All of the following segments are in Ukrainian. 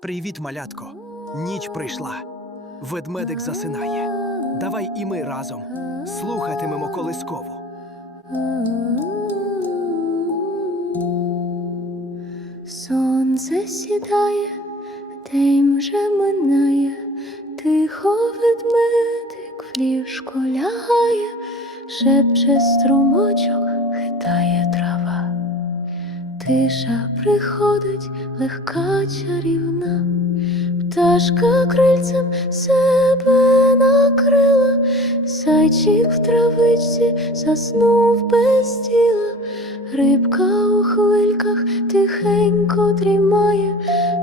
Привіт, малятко. Ніч прийшла. Ведмедик засинає. Давай і ми разом слухатимемо колискову. Сонце сідає, день вже минає, тихо ведмедик в ліжко лягає, шепче струмочок, хитає. Тиша приходить, легка чарівна, пташка крильцем себе накрила, зайчик в травичці заснув без тіла, рибка у хвильках тихенько дрімає,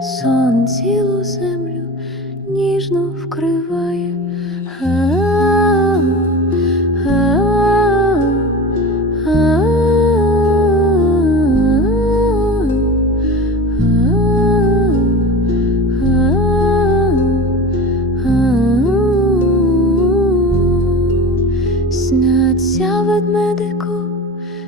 сон цілу землю ніжно вкриває. Сняться ведмедику,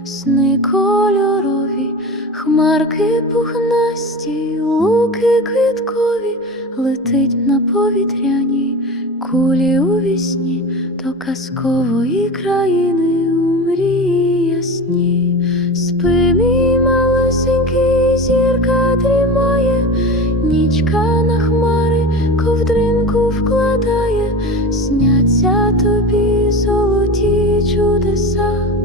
сни кольорові, хмарки пухнасті, луки квіткові, летить на повітряні кулі у вісні до казкової країни у мрії ясні. Спи, мій малесенький, зірка дрімає, нічка 出的色。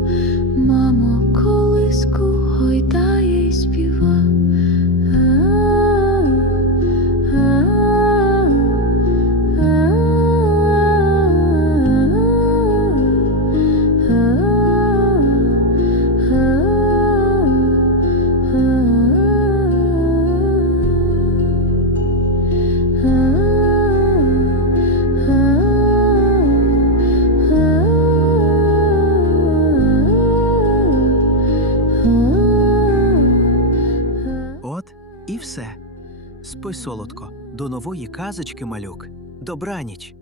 І все. Спи солодко. До нової казочки, малюк. Добраніч.